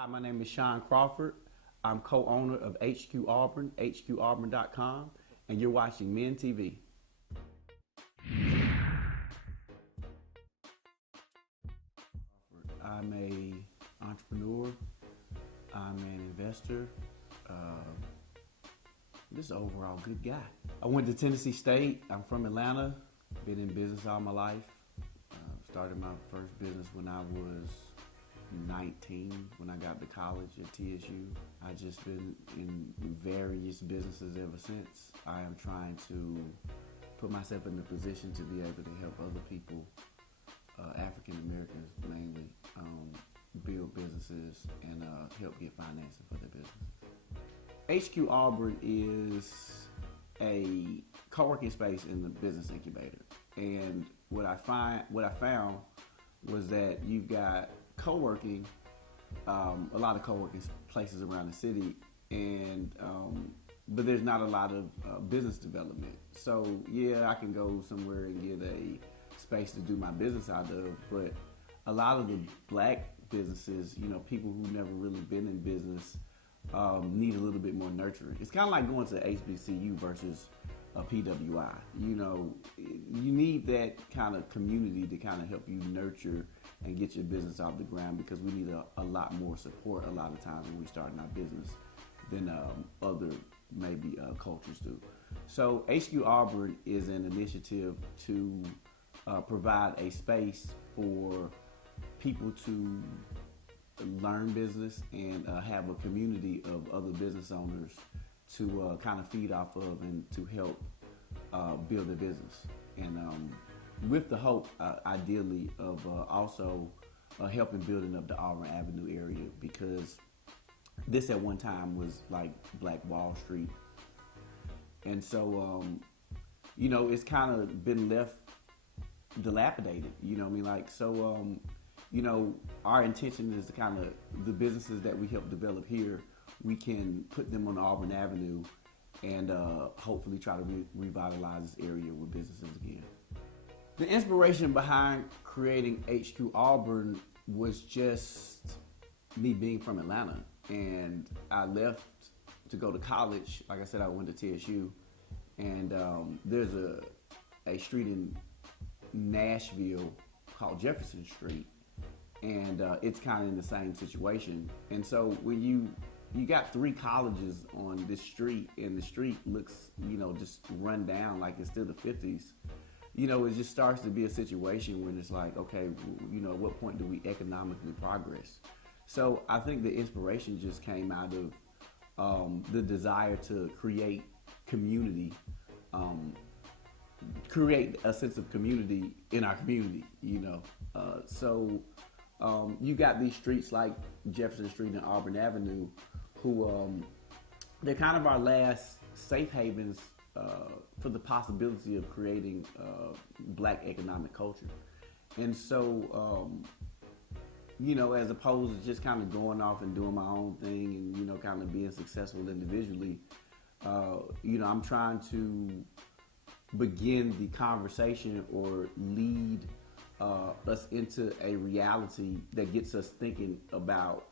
Hi, my name is Shawn Crawford. I'm co-owner of HQ Auburn, hqauburn.com, and you're watching Men TV. I'm a entrepreneur. I'm an investor. Just an overall good guy. I went to Tennessee State. I'm from Atlanta. Been in business all my life. Started my first business when I was 19, when I got to college at TSU. I've just been in various businesses ever since. I am trying to put myself in the position to be able to help other people, African Americans mainly, build businesses and help get financing for their business. HQ Auburn is a co-working space in the business incubator, and what I found was that you've got co-working, a lot of co-working places around the city, and but there's not a lot of business development. So yeah, I can go somewhere and get a space to do my business out of, but a lot of the black businesses, people who've never really been in business, need a little bit more nurturing. It's kind of like going to HBCU versus a PWI. You need that kind of community to kind of help you nurture and get your business off the ground, because we need a lot more support a lot of times when we starting our business than other maybe cultures do. So HQ Auburn is an initiative to provide a space for people to learn business and have a community of other business owners to kind of feed off of and to help build a business. And with the hope, ideally, of also helping building up the Auburn Avenue area, because this at one time was like Black Wall Street. And so, it's kind of been left dilapidated, our intention is to kind of, the businesses that we help develop here, we can put them on Auburn Avenue and hopefully try to revitalize this area with businesses again. The inspiration behind creating HQ Auburn was just me being from Atlanta, and I left to go to college. Like I said, I went to TSU, and there's a street in Nashville called Jefferson Street, and it's kind of in the same situation. And so when you got 3 colleges on this street, and the street looks, just run down like it's still the 50s, it just starts to be a situation when it's like, okay, at what point do we economically progress? So I think the inspiration just came out of the desire to create community, create a sense of community in our community, So you got these streets like Jefferson Street and Auburn Avenue, who they're kind of our last safe havens for the possibility of creating black economic culture. And so, as opposed to just kind of going off and doing my own thing and, kind of being successful individually, I'm trying to begin the conversation or lead us into a reality that gets us thinking about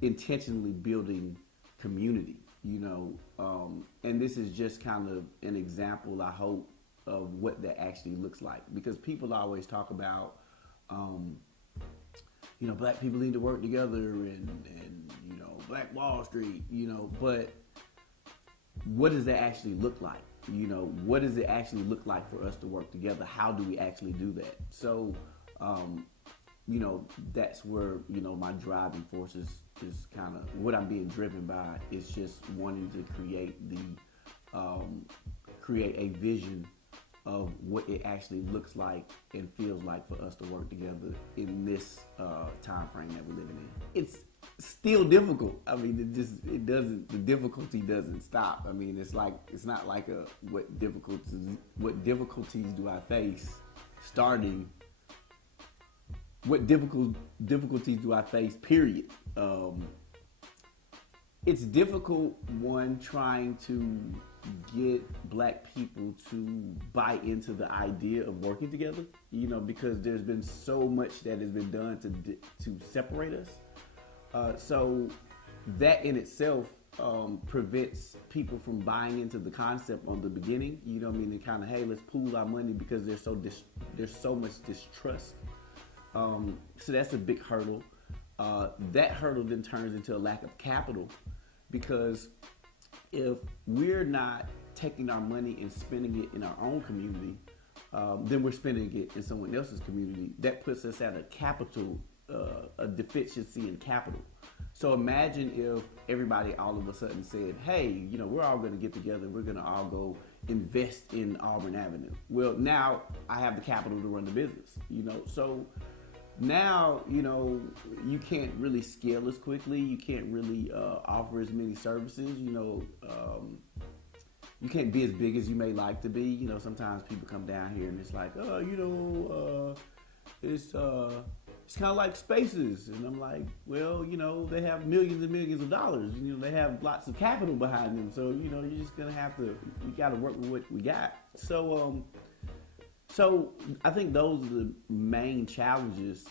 intentionally building community, and this is just kind of an example, I hope, of what that actually looks like, because people always talk about, black people need to work together and Black Wall Street, but what does that actually look like? What does it actually look like for us to work together? How do we actually do that? So, that's where, my driving force is kind of what I'm being driven by, is just wanting to create a vision of what it actually looks like and feels like for us to work together in this time frame that we're living in. It's still difficult. I mean, the difficulty doesn't stop. I mean, it's not like what difficulties do I face starting. What difficulties do I face, period? It's difficult, one, trying to get black people to buy into the idea of working together, because there's been so much that has been done to separate us. So that in itself prevents people from buying into the concept on the beginning. You know what I mean? They kind of, hey, let's pool our money because there's so much distrust. So that's a big hurdle. That hurdle then turns into a lack of capital, because if we're not taking our money and spending it in our own community, then we're spending it in someone else's community. That puts us at a deficiency in capital. So imagine if everybody all of a sudden said, hey, we're all going to get together. We're going to all go invest in Auburn Avenue. Well, now I have the capital to run the business, So now, you can't really scale as quickly. You can't really offer as many services, you can't be as big as you may like to be. Sometimes people come down here and it's like, it's kind of like Spaces. And I'm like, well, they have millions and millions of dollars. They have lots of capital behind them. So, you're just going to have to, we got to work with what we got. So I think those are the main challenges,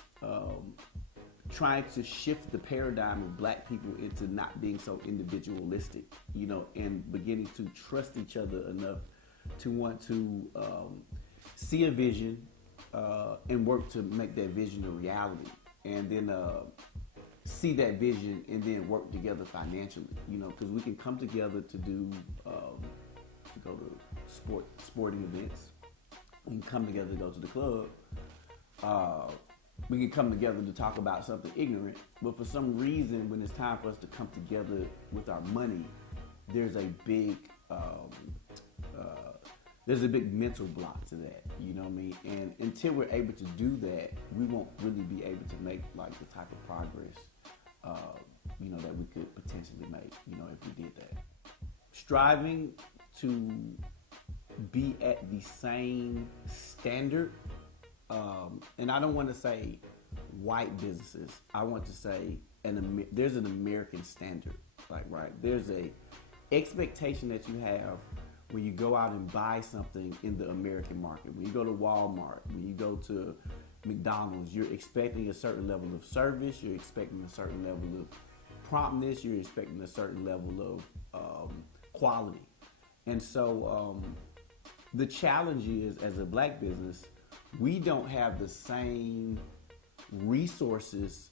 trying to shift the paradigm of black people into not being so individualistic, and beginning to trust each other enough to want to see a vision and work to make that vision a reality, and then see that vision and then work together financially, because we can come together to do to go to sporting events. We can come together to go to the club. We can come together to talk about something ignorant, but for some reason, when it's time for us to come together with our money, there's a big mental block to that. You know what I mean? And until we're able to do that, we won't really be able to make like the type of progress, that we could potentially make, if we did that. Striving to be at the same standard. And I don't want to say white businesses. I want to say there's an American standard. There's a expectation that you have when you go out and buy something in the American market. When you go to Walmart, when you go to McDonald's, you're expecting a certain level of service. You're expecting a certain level of promptness. You're expecting a certain level of quality. And so the challenge is, as a black business, we don't have the same resources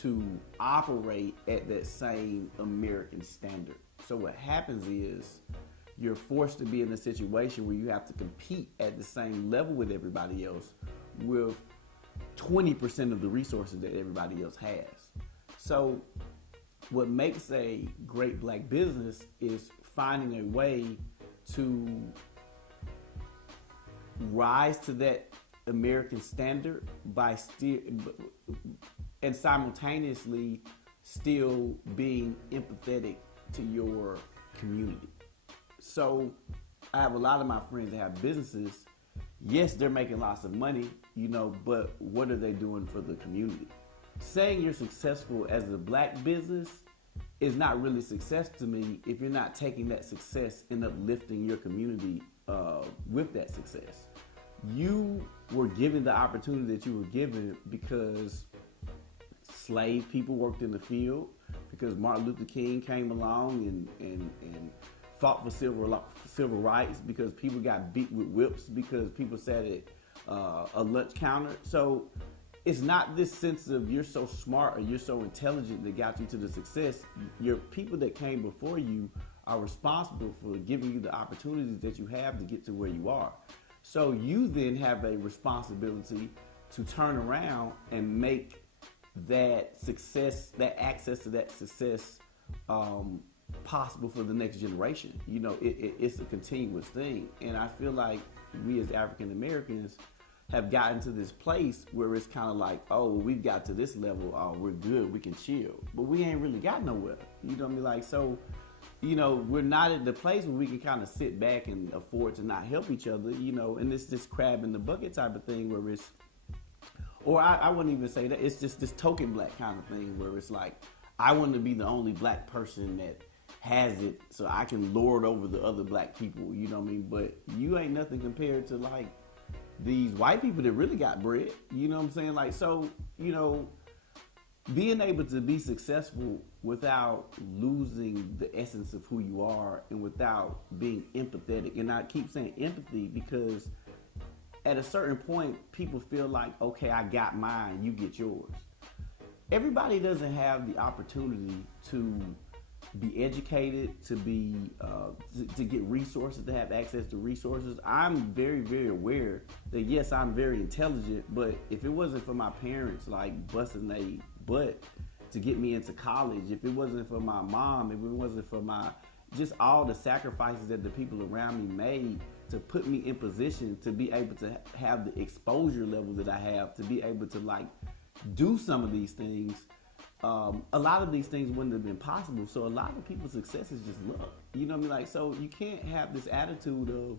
to operate at that same American standard. So what happens is you're forced to be in a situation where you have to compete at the same level with everybody else with 20% of the resources that everybody else has. So what makes a great black business is finding a way to rise to that American standard and simultaneously still being empathetic to your community. So I have a lot of my friends that have businesses. Yes, they're making lots of money, but what are they doing for the community? Saying you're successful as a black business is not really success to me if you're not taking that success and uplifting your community with that success. You were given the opportunity that you were given because slave people worked in the field, because Martin Luther King came along and fought for civil rights, because people got beat with whips, because people sat at a lunch counter. So it's not this sense of you're so smart or you're so intelligent that got you to the success. Your people that came before you are responsible for giving you the opportunities that you have to get to where you are. So you then have a responsibility to turn around and make that success, that access to that success, possible for the next generation. It's a continuous thing. And I feel like we as African Americans have gotten to this place where it's kind of like, oh, we've got to this level, oh, we're good, we can chill. But we ain't really got nowhere. So, we're not at the place where we can kind of sit back and afford to not help each other, and it's this crab in the bucket type of thing where it's, or I wouldn't even say that, it's just this token black kind of thing where it's like, I want to be the only black person that has it so I can lord over the other black people, you know what I mean? But you ain't nothing compared to like these white people that really got bread, you know what I'm saying? Like, so, being able to be successful without losing the essence of who you are and without being empathetic. And I keep saying empathy because at a certain point, people feel like, okay, I got mine, you get yours. Everybody doesn't have the opportunity to be educated, to be to get resources, to have access to resources. I'm very, very aware that yes, I'm very intelligent, but if it wasn't for my parents like busting their butt to get me into college, if it wasn't for my mom, if it wasn't for my just all the sacrifices that the people around me made to put me in position to be able to have the exposure level that I have, to be able to like do some of these things, a lot of these things wouldn't have been possible. So a lot of people's success is just luck. You know what I mean? Like, so you can't have this attitude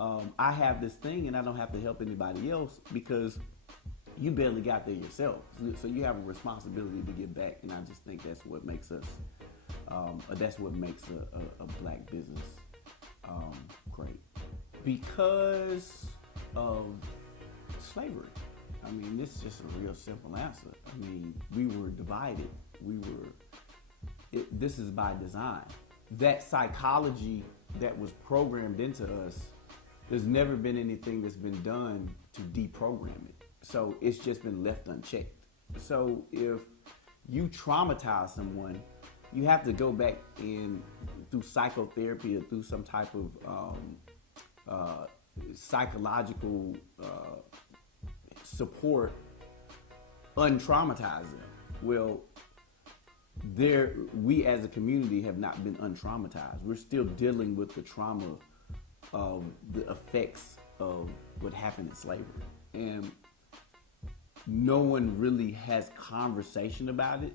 of I have this thing and I don't have to help anybody else because you barely got there yourself. So you have a responsibility to give back, and I just think that's what makes us, that's what makes a black business great. Because of slavery. I mean, this is just a real simple answer. I mean, we were divided. This is by design. That psychology that was programmed into us, there's never been anything that's been done to deprogram it. So it's just been left unchecked. So if you traumatize someone, you have to go back in through psychotherapy or through some type of psychological support, untraumatize them. Well, we as a community have not been untraumatized. We're still dealing with the trauma of the effects of what happened in slavery. And no one really has conversation about it.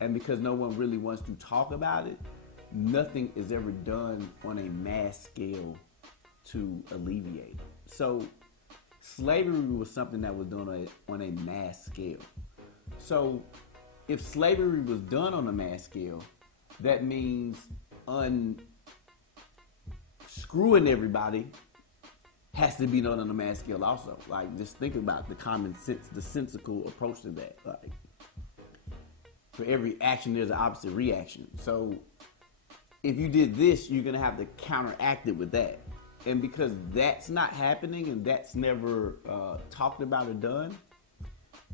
And because no one really wants to talk about it, nothing is ever done on a mass scale to alleviate it. So slavery was something that was done on a mass scale. So if slavery was done on a mass scale, that means unscrewing everybody has to be done on a mass scale also. Like, just think about the common sense, the sensical approach to that. Like, for every action, there's an opposite reaction. So if you did this, you're going to have to counteract it with that. And because that's not happening and that's never talked about or done,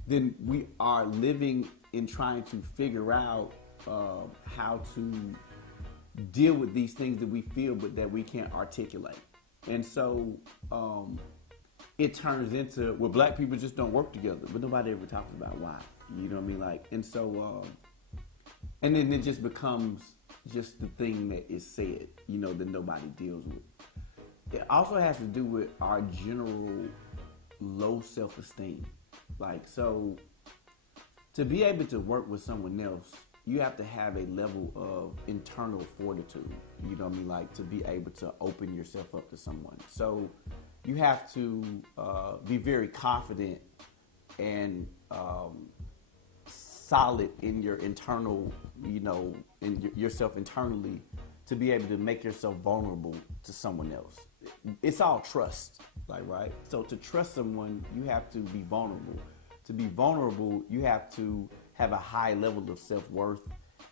then we are living in trying to figure out how to deal with these things that we feel but that we can't articulate. And so it turns into, well, black people just don't work together, but nobody ever talks about why. You know what I mean? Like, and so, and then it just becomes just the thing that is said, you know, that nobody deals with. It also has to do with our general low self-esteem. Like, so to be able to work with someone else, you have to have a level of internal fortitude, you know what I mean? Like, to be able to open yourself up to someone. So you have to be very confident and solid in your internal, you know, in yourself internally to be able to make yourself vulnerable to someone else. It's all trust, like, right? So to trust someone, you have to be vulnerable. To be vulnerable, you have to have a high level of self-worth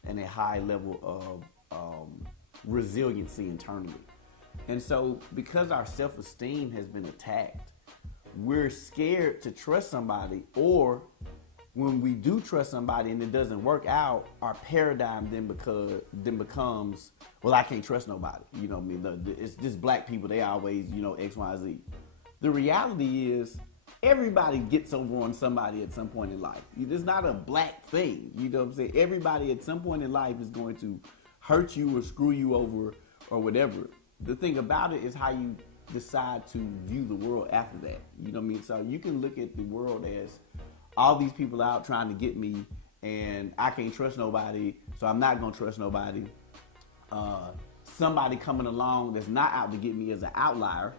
and a high level of resiliency internally. And so because our self-esteem has been attacked, we're scared to trust somebody, or when we do trust somebody and it doesn't work out, our paradigm then becomes, well, I can't trust nobody. You know what I mean? It's just black people, they always, you know, X, Y, Z. The reality is, everybody gets over on somebody at some point in life. It's not a black thing. You know what I'm saying? Everybody at some point in life is going to hurt you or screw you over or whatever. The thing about it is how you decide to view the world after that. You know what I mean? So you can look at the world as all these people out trying to get me and I can't trust nobody, so I'm not going to trust nobody. Somebody coming along that's not out to get me as an outlier.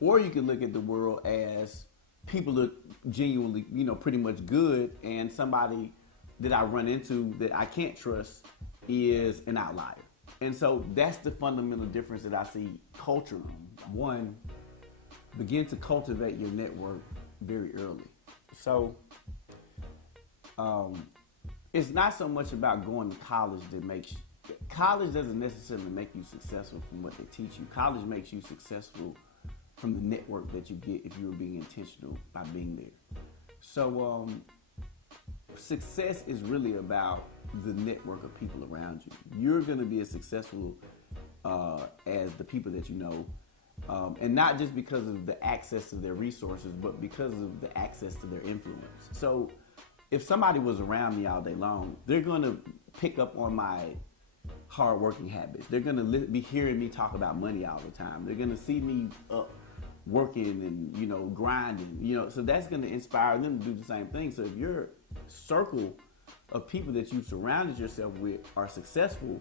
Or you can look at the world as people are genuinely, you know, pretty much good, and somebody that I run into that I can't trust is an outlier. And so that's the fundamental difference that I see culturally. One, begin to cultivate your network very early. So it's not so much about going to college that makes college doesn't necessarily make you successful from what they teach you. College makes you successful from the network that you get if you were being intentional by being there. So success is really about the network of people around you. You're going to be as successful as the people that you know, and not just because of the access to their resources, but because of the access to their influence. So if somebody was around me all day long, they're going to pick up on my hard-working habits. They're going to be hearing me talk about money all the time. They're going to see me up working and, you know, grinding, you know, so that's going to inspire them to do the same thing. So if your circle of people that you've surrounded yourself with are successful,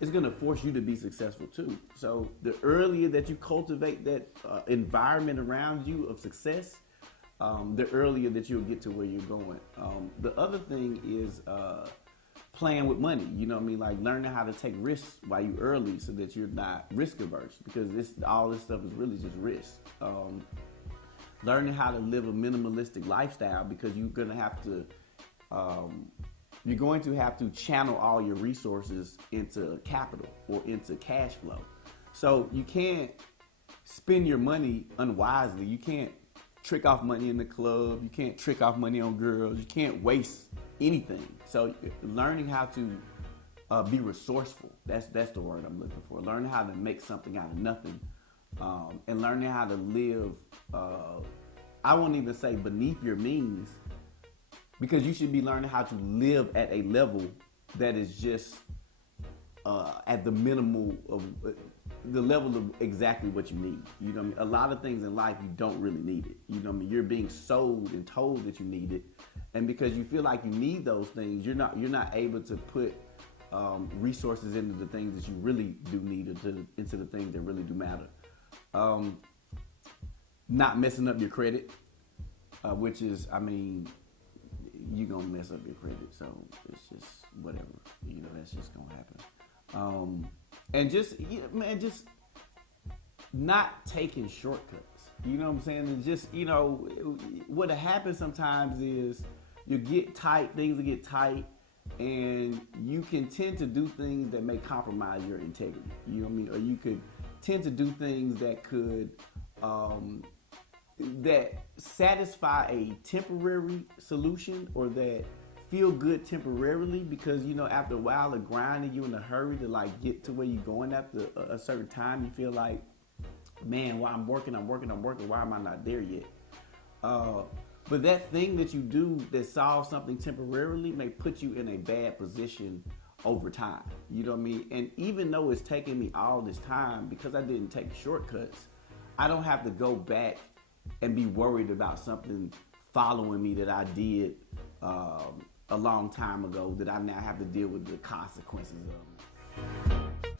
it's going to force you to be successful too. So the earlier that you cultivate that environment around you of success, the earlier that you'll get to where you're going. The other thing is playing with money. You know what I mean? Like learning how to take risks while you're early so that you're not risk averse, because all this stuff is really just risk. Learning how to live a minimalistic lifestyle, because you're going to have to channel all your resources into capital or into cash flow. So you can't spend your money unwisely. You can't trick off money in the club. You can't trick off money on girls. You can't waste anything. So learning how to be resourceful, that's the word I'm looking for. Learning how to make something out of nothing, and learning how to live, I won't even say beneath your means, because you should be learning how to live at a level that is just at the minimal of the level of exactly what you need. You know what I mean? A lot of things in life you don't really need it. You know what I mean? You're being sold and told that you need it, and because you feel like you need those things, you're not able to put resources into the things that you really do need, into the things that really do matter. Not messing up your credit, which is, I mean, you're gonna mess up your credit, so it's just whatever. You know, that's just gonna happen. And just, just not taking shortcuts. You know what I'm saying? And just, you know, what happens sometimes is you get tight, things will get tight, and you can tend to do things that may compromise your integrity. You know what I mean? Or you could tend to do things that could that satisfy a temporary solution, or that feel good temporarily, because, you know, after a while of grinding, you in a hurry to like get to where you're going after a certain time. You feel like, man, while I'm working, why am I not there yet? But that thing that you do that solves something temporarily may put you in a bad position over time. You know what I mean? And even though it's taken me all this time, because I didn't take shortcuts, I don't have to go back and be worried about something following me that I did a long time ago that I now have to deal with the consequences of.